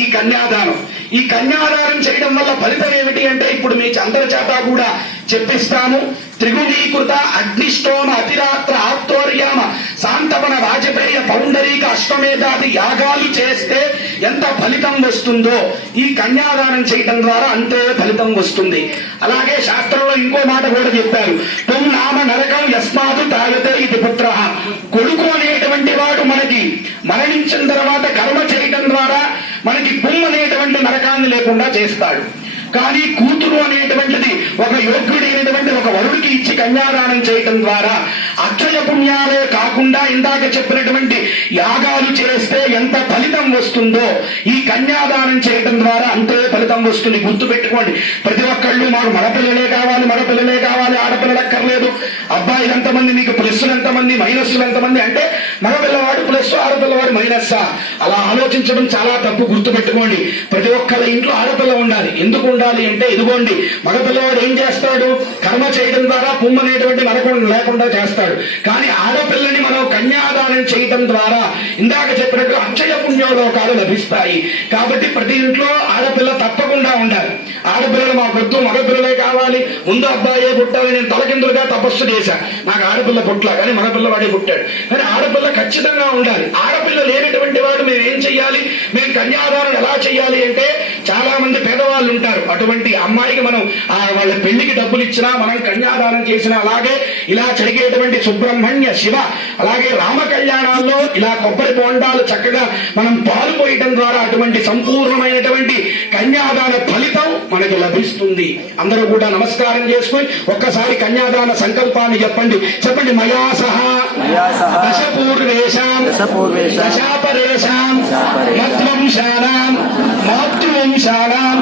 ఈ కన్యాదానం చేయడం వల్ల ఫలితం ఏమిటి అంటే ఇప్పుడు మీ అందరి చేత కూడా చెప్పిస్తాము. త్రిగుణీకృత అగ్నిష్టోమ అతిరాత్ర ఆప్తోర్యామ శాంతవన వాజపేయ పౌండరీక అశ్వమేధాది యాగాలు చేస్తే ఎంత ఫలితం వస్తుందో ఈ కన్యాదానం చేయడం ద్వారా అంతే ఫలితం వస్తుంది. అలాగే శాస్త్రంలో ఇంకో మాట కూడా చెప్పారు. తుం నామ నరకం యస్మాదు తాయతే ఇది పుత్ర. కొడుకు అనేటువంటి వాడు మనకి మరణించిన తర్వాత కర్మ చేయడం ద్వారా మనకి పుం అనేటువంటి నరకాన్ని లేకుండా చేస్తాడు. కానీ కూతురు అనేటువంటిది ఒక యోగ్యుడైనటువంటి ఒక వరుడికి ఇచ్చి కన్యాదానం చేయడం ద్వారా అక్షయ పుణ్యాలే కాకుండా ఇందాక చెప్పినటువంటి యాగాలు చేస్తే ఎంత ఫలితం వస్తుందో ఈ కన్యాదానం చేయడం ద్వారా అంతే ఫలితం వస్తుంది. గుర్తు పెట్టుకోండి. ప్రతి ఒక్కళ్ళు మాకు మగపిల్లలే కావాలి ఆడపిల్లలక్కర్లేదు. అబ్బాయిలు ఎంతమంది, మీకు ప్లస్సులు ఎంతమంది, మైనస్సులు ఎంతమంది అంటే మగపిల్లవాడు ప్లస్ ఆడపిల్లవాడు మైనస్సా? అలా ఆలోచించడం చాలా తప్పు. గుర్తు పెట్టుకోండి. ప్రతి ఒక్కళ్ళ ఇంట్లో ఆడపిల్ల ఉండాలి. ఎందుకు ఉండాలి అంటే ఇదిగోండి, మగపిల్లవాడు ఏం చేస్తాడు? కర్మ చేయడం ద్వారా పుమ్మ అనేటువంటి నరకం లేకుండా చేస్తాడు. కానీ ఆడపిల్లని మనం కన్యాదానం చేయడం ద్వారా ఇందాక చెప్పినట్టు అక్షయ పుణ్యోలోకాలు లభిస్తాయి. కాబట్టి ప్రతి ఇంట్లో ఆడపిల్ల తప్పకుండా ఉండాలి. ఆడపిల్లలు మా వద్దు, మగపిల్లలే కావాలి, ముందు అబ్బాయే పుట్టాలి. నేను తలకిందులుగా తపస్సు చేశా, నాకు ఆడపిల్ల పుట్ల, కానీ మగపిల్లవాడే పుట్టాడు. కానీ ఆడపిల్ల ఖచ్చితంగా ఉండాలి. ఆడపిల్ల లేనటువంటి వాడు మేము ఏం చెయ్యాలి? మేము కన్యాదానం ఎలా చెయ్యాలి అంటే, చాలా మంది పేదవాళ్ళు ఉంటారు. అటువంటి అమ్మాయికి మనం వాళ్ళ పెళ్లికి డబ్బులు ఇచ్చినా, మనం కన్యాదానం చేసినా, అలాగే ఇలా జరిగేటువంటి సుబ్రహ్మణ్య శివ అలాగే రామ కళ్యాణాల్లో ఇలా కొబ్బరి బోండాలు చక్కగా మనం పాలు పోయటం ద్వారా అటువంటి సంపూర్ణమైనటువంటి కన్యాదాన ఫలితం మనకి లభిస్తుంది. అందరూ కూడా నమస్కారం చేసుకుని ఒక్కసారి కన్యాదాన సంకల్పాన్ని చెప్పండి. మయా సహా దశపూర్వేషాం దశాపరేషాం మధ్వంశానాం మాతృవంశానాం.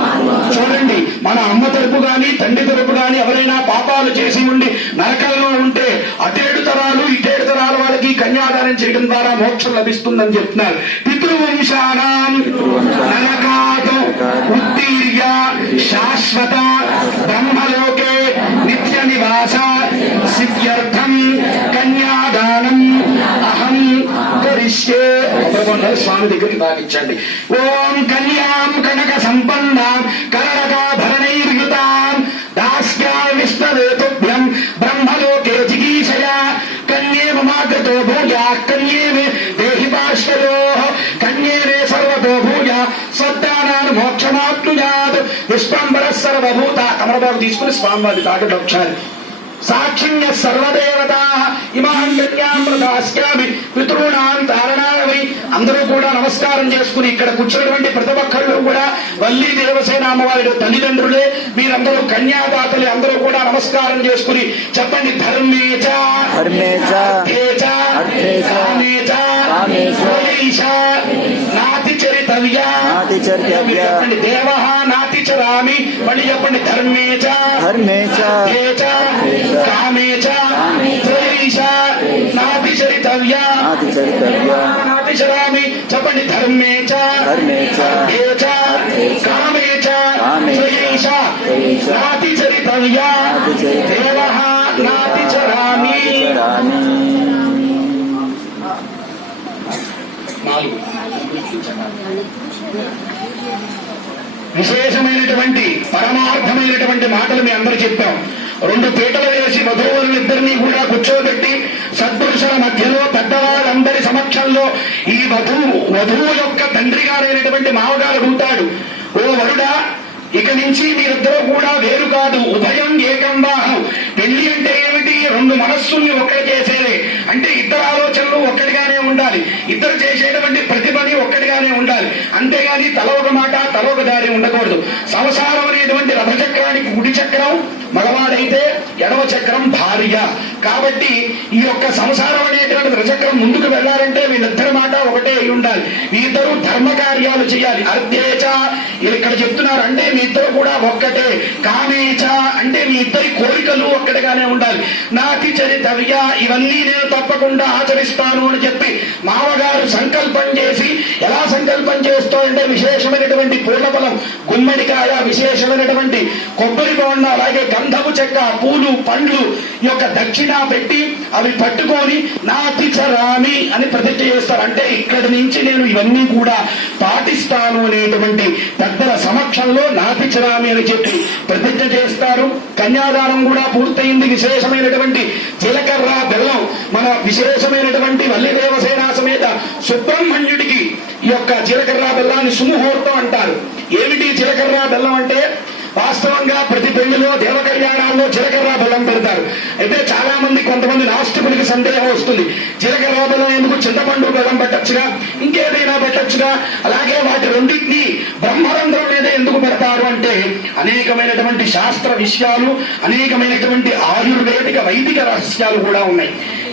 చూడండి, మన అమ్మ తరపు గాని తండ్రి తరపు గాని ఎవరైనా పాపాలు చేసి ఉండి నరకంలో ఉంటే అటేడు తరాలు ఇటేడు తరాల వాళ్ళకి కన్యాదానం చేయడం ద్వారా మోక్షం లభిస్తుందని చెప్తున్నారు. పితృవంశానాం నరకాత్ ఉత్తీర్య శాశ్వత బ్రహ్మలోకే నిత్య నివాస సిద్ధ్యర్థం కన్యాదానం అహం కరిష్యే. స్వామి దగ్గరికి భావించండి. ఓం కన్యాం కనక సంపన్నాం కనకాభరణైర్యుతాం దాస్యా విష్ణవేతుభ్యం బ్రహ్మలోకే జిగీషయా. కన్యే మమాగతో భూయా కన్యే మే దేహి పార్శ్వయోః కన్యే మే సర్వతో భూయా సద్దానాన్ మోక్షమాప్నుయాత్. విశ్వంబర సర్వభూత కమలబాబు తీసుకుని స్వామివారి తాకట్టు ఒకసారి. సాక్షిణ్య సర్వదేవతా ఇమాం కన్యాం ప్రదాస్యామి పితృణాం తారణాయమై. అందరూ కూడా నమస్కారం చేసుకుని ఇక్కడ కూర్చున్నటువంటి ప్రతి ఒక్కళ్ళు కూడా వల్లి దేవసేన అమ్మవారి తల్లిదండ్రులే. మీరందరూ కన్యాదాతలే. అందరూ కూడా నమస్కారం చేసుకుని చెప్పండి. ధర్మేచ నాతి చరితవ్యా. చెప్పండి. దేవ నాతి చరామి. మళ్ళీ చెప్పండి. ధర్మేచ కామేచ నాతి చరితవ్యా నాతి చరామి. చెప్పండి. ధర్మేచ కామేచ నాతి చరితవ్యా దేవ నాతి చరామి. విశేషమైనటువంటి పరమార్థమైనటువంటి మాటలు మీ అందరూ చెప్పాం. 2 పీటలు వేసి వధూవరులిద్దరినీ కూడా కూర్చోబెట్టి సద్పురుషుల మధ్యలో పెద్దవాళ్ళందరి సమక్షంలో ఈ వధువు యొక్క తండ్రి గారైనటువంటి మామగారు అడుగుతాడు. ఓ వరుడా, ఇక నుంచి మీరిద్దరూ కూడా వేరు కాదు, ఉభయం ఏకం వాహం. పెళ్లి అంటే ఏమిటి? 2 మనస్సుల్ని ఒక్కటి చేసేదే. అంటే ఇద్దరు ఆలోచనలు ఒక్కటిగానే ఉండాలి, ఇద్దరు చేసేటువంటి ప్రతిభని ఒక్కటిగానే ఉండాలి. అంతేగాని తల ఒక మాట తల ఒక దారి ఉండకూడదు. సంసారం అనేటువంటి రథచక్రానికి కుడి చక్రం మగవాడైతే ఎడవ చక్రం భార్య. కాబట్టి ఈ యొక్క సంసారం అనేటువంటి రథచక్రం ముందుకు వెళ్లాలంటే వీళ్ళిద్దరి మాట ఒకటే అయి ఉండాలి. వీళ్ళిద్దరూ ధర్మ కార్యాలు చేయాలి. అర్ధేచ ఇక్కడ చెప్తున్నారు అంటే మీ ఇద్దరు కూడా ఒక్కటే. కామేచ అంటే మీ ఇద్దరి కోరికలు ఒక్కటిగానే ఉండాలి. నాతి చరితవ్య ఇవన్నీ నేను తప్పకుండా ఆచరిస్తాను అని చెప్పి మామగారు సంకల్పం చేసి, ఎలా సంకల్పం చేస్తారంటే విశేషమైనటువంటి పూర్ణఫలం, గుమ్మడికాయ, విశేషమైనటువంటి కొబ్బరి బొండ, అలాగే గంధపు చెక్క, పూలు, పండ్లు యొక్క దక్షిణ పెట్టి అవి పట్టుకొని నాతి చరామి అని ప్రతిష్ఠ చేస్తారు. అంటే ఇక్కడి నుంచి నేను ఇవన్నీ కూడా పాటిస్తాను అనేటువంటి పెద్దల సమక్షంలో నాతి చరామి అని చెప్పి ప్రతిజ్ఞ చేస్తారు. కన్యాదానం కూడా పూర్తయింది. విశేషమైనటువంటి జీలకర్ర బెల్లం మన విశేషమైనటువంటి వల్లి దేవసేన సమేత సుబ్రహ్మణ్యుడికి ఈ యొక్క జీలకర్ర బెల్లాన్ని సుముహూర్తం అంటారు. ఏమిటి జీలకర్ర బెల్లం అంటే, వాస్తవంగా ప్రతి పెళ్లిలో దేవ కళ్యాణాల్లో జీలకర్ర బెల్లం పెడతారు. అయితే చాలా మంది కొంతమంది నాస్తికులకి సందేహం వస్తుంది, జీలకర్ర బెల్లం ఎందుకు, చింతపండు బెల్లం పెట్టచ్చుగా, ఇంకేదైనా పెట్టచ్చుగా, అలాగే వాటి రెండింటినీ బ్రహ్మరంధ్రం మీద ఎందుకు పెడతారు అంటే అనేకమైనటువంటి శాస్త్ర విషయాలు, అనేకమైనటువంటి ఆయుర్వేదిక వైదిక రహస్యాలు కూడా ఉన్నాయి.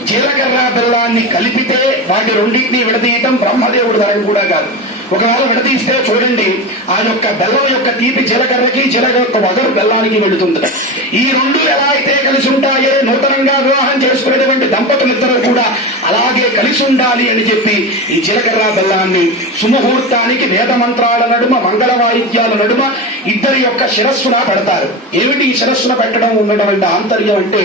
జీలకర్ర బెల్లాన్ని కలిపితే వాటి రెండింటినీ విడదీయటం బ్రహ్మదేవుడు ధరం కూడా కాదు. ఒకవేళ విడదీస్తే చూడండి, ఆ యొక్క బెల్లం యొక్క తీపి జీలకర్రకి, జీలకర్ర యొక్క వగరు బెల్లానికి వెళుతుంది. ఈ రెండు ఎలా అయితే కలిసి ఉంటాయో, నూతనంగా వివాహం చేసుకునేటువంటి దంపతులిద్దరూ కూడా అలాగే కలిసి ఉండాలి అని చెప్పి ఈ జీలకర్ర బెల్లాన్ని సుముహూర్తానికి వేద మంత్రాల నడుమ, మంగళ వాయిద్యాల నడుమ ఇద్దరి యొక్క శిరస్సున పెడతారు. ఏమిటి ఈ శిరస్సున పెట్టడం ఉన్నటువంటి ఆంతర్యం అంటే,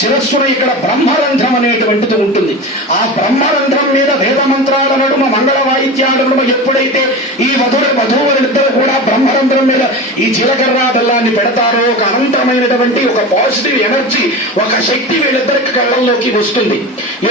శిరస్సున ఇక్కడ బ్రహ్మరంధ్రం అనేటువంటిది ఉంటుంది. ఆ బ్రహ్మరంధ్రం మీద వేద మంత్రాల నడుమ, మంగళ వాయిద్యాల నడుమ ఎప్పుడైతే ఈ వధూవరులిద్దరూ కూడా బ్రహ్మరంధ్రం మీద ఈ జీలకర్ర బెల్లాన్ని పెడతారో, ఒక అనంతమైనటువంటి ఒక పాజిటివ్ ఎనర్జీ, ఒక శక్తి వీళ్ళిద్దరికి కళ్ళల్లోకి వస్తుంది.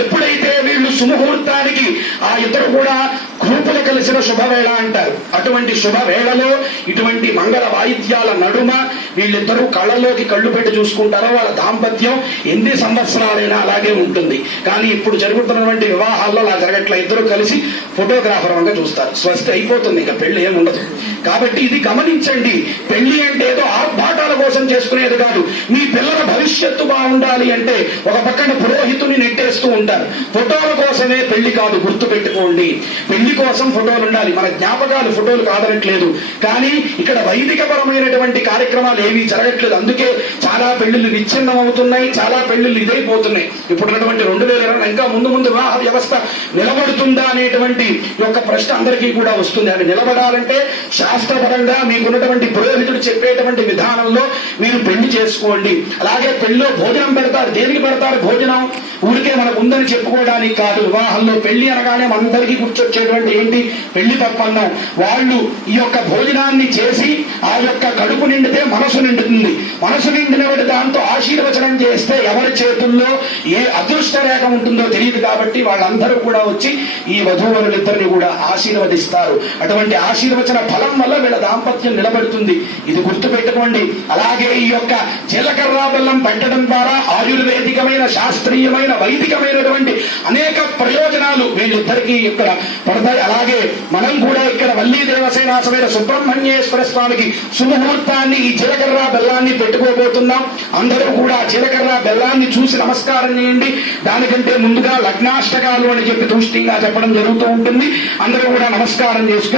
ఎప్పుడైతే వీళ్ళు సుముహూర్తానికి ఆ ఇద్దరు కూడా గ్రూపులు కలిసిన శుభవేళ అంటారు. అటువంటి శుభవేళలో ఇటువంటి మంగళ వాయిద్యాల నడుమ వీళ్ళిద్దరూ కళ్ళలోకి కళ్ళు పెట్టి చూసుకుంటారో వాళ్ళ దాంపత్యం ఎన్ని సంవత్సరాలైనా అలాగే ఉంటుంది. కానీ ఇప్పుడు జరుగుతున్నటువంటి వివాహాల్లో అలా జరగట్ల. ఇద్దరు కలిసి ఫోటోగ్రాఫర్ వంక చూస్తారు, స్వస్తి అయిపోతుంది, ఇంకా పెళ్లి ఏమి ఉండదు. కాబట్టి ఇది గమనించండి. పెళ్లి అంటే ఏదో ఆర్భాటాల కోసం చేసుకునేది కాదు. మీ పిల్లల భవిష్యత్తు బాగుండాలి అంటే ఒక పక్కన పురోహితుని నెట్టేస్తూ ఉంటారు. ఫోటోల కోసమే పెళ్లి కాదు, గుర్తు పెట్టుకోండి. పెళ్లి కోసం ఫోటోలు ఉండాలి, మన జ్ఞాపకాలు ఫోటోలు కాదనట్లేదు. కానీ ఇక్కడ వైదిక పరమైనటువంటి కార్యక్రమాలు ఏమీ జరగట్లేదు. అందుకే చాలా పెళ్లిళ్ళు విచ్ఛిన్నం అవుతున్నాయి, చాలా పెళ్లిళ్ళు ఇదైపోతున్నాయి. ఇప్పుడున్నటువంటి 2020 ఇంకా ముందు ముందు వివాహ వ్యవస్థ నిలబడుతుందా అనేటువంటి యొక్క ప్రశ్న అందరికీ కూడా వస్తుంది. అవి నిలబడాలంటే శాస్త్రపరంగా మీకున్నటువంటి పురోహితుడు చెప్పేటువంటి విధానంలో మీరు పెళ్లి చేసుకోండి. అలాగే పెళ్లిలో భోజనం పెడతారు. దేనికి పెడతారు భోజనం? ఊరికే మనకు ఉందని చెప్పుకోవడానికి కాదు. వివాహంలో పెళ్లి అనగానే మనందరికీ గుర్తొచ్చేటువంటి ఏంటి? పెళ్లి పప్పన్నం. వాళ్ళు ఈ యొక్క భోజనాన్ని చేసి ఆ యొక్క కడుపు నిండితే మనసు నిండుతుంది. మనసు నిండిన దాంతో ఆశీర్వచనం చేస్తే ఎవరి చేతుల్లో ఏ అదృష్ట రేఖ ఉంటుందో తెలియదు. కాబట్టి వాళ్ళందరూ కూడా వచ్చి ఈ వధూవరులిద్దరిని కూడా ఆశీర్వదిస్తారు. అటువంటి ఆశీర్వచన ఫలం వల్ల వీళ్ళ దాంపత్యం నిలబడుతుంది. ఇది గుర్తు పెట్టుకోండి. అలాగే ఈ యొక్క జీలకర్ర బెల్లం పెట్టడం ద్వారా ఆయుర్వేదికమైన, శాస్త్రీయమైన, వైదికమైనటువంటి అనేక ప్రయోజనాలు వీళ్ళిద్దరికీ ఇక్కడ పడతాయి. అలాగే మనం కూడా ఇక్కడ వల్లీ దేవసేన సమేత సుబ్రహ్మణ్యేశ్వర స్వామికి సుముహూర్తాన్ని ఈ జీలకర్ర బెల్లాన్ని పెట్టుకోబోతున్నాం. అందరూ కూడా జీలకర్ర బెల్లాన్ని చూసి నమస్కారం చేయండి. దానికంటే ముందుగా లగ్నాష్టకాలు అని చెప్పి దృష్టిగా చెప్పడం జరుగుతూ ఉంటుంది. అందరూ కూడా నమస్కారం చేసుకుని